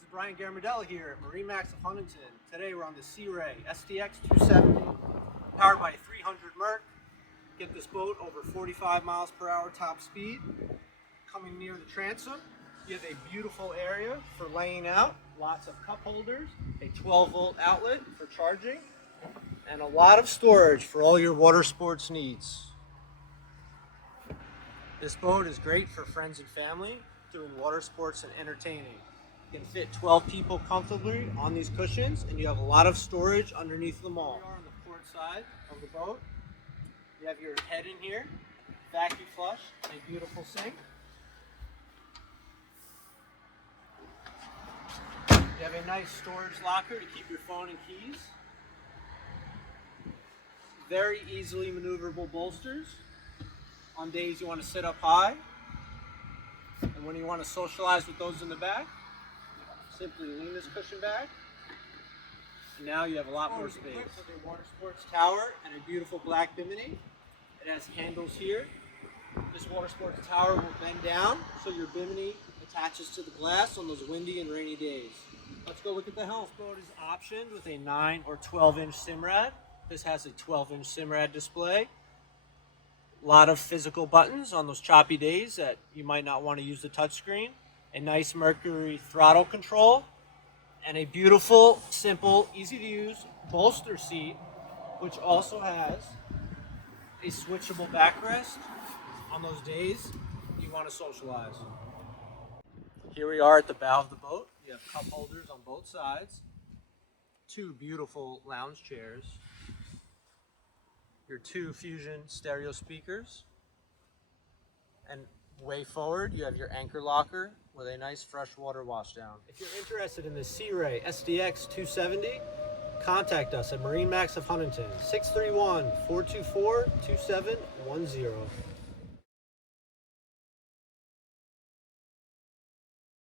This is Brian Garamardella here at MarineMax of Huntington. Today we're on the Sea Ray SDX 270, powered by a 300 Merc. Get this boat over 45 miles per hour top speed. Coming near the transom, you have a beautiful area for laying out, lots of cup holders, a 12-volt outlet for charging, and a lot of storage for all your water sports needs. This boat is great for friends and family doing water sports and entertaining. You can fit 12 people comfortably on these cushions, and you have a lot of storage underneath them all. We are on the port side of the boat. You have your head in here, vacuum flush, and a beautiful sink. You have a nice storage locker to keep your phone and keys. Very easily maneuverable bolsters on days you want to sit up high. And when you want to socialize with those in the back, simply lean this cushion back. And now you have a lot more space. With a water sports tower and a beautiful black bimini. It has handles here. This water sports tower will bend down so your bimini attaches to the glass on those windy and rainy days. Let's go look at the helm. This boat is optioned with a 9 or 12-inch Simrad. This has a 12-inch Simrad display. A lot of physical buttons on those choppy days that you might not want to use the touchscreen. A nice Mercury throttle control. And a beautiful, simple, easy-to-use bolster seat, which also has a switchable backrest on those days you want to socialize. Here we are at the bow of the boat. You have cup holders on both sides, 2 beautiful lounge chairs, your 2 Fusion stereo speakers, and way forward you have your anchor locker with a nice freshwater washdown. If you're interested in the Sea Ray SDX 270, contact us at MarineMax of Huntington, 631-424-2710.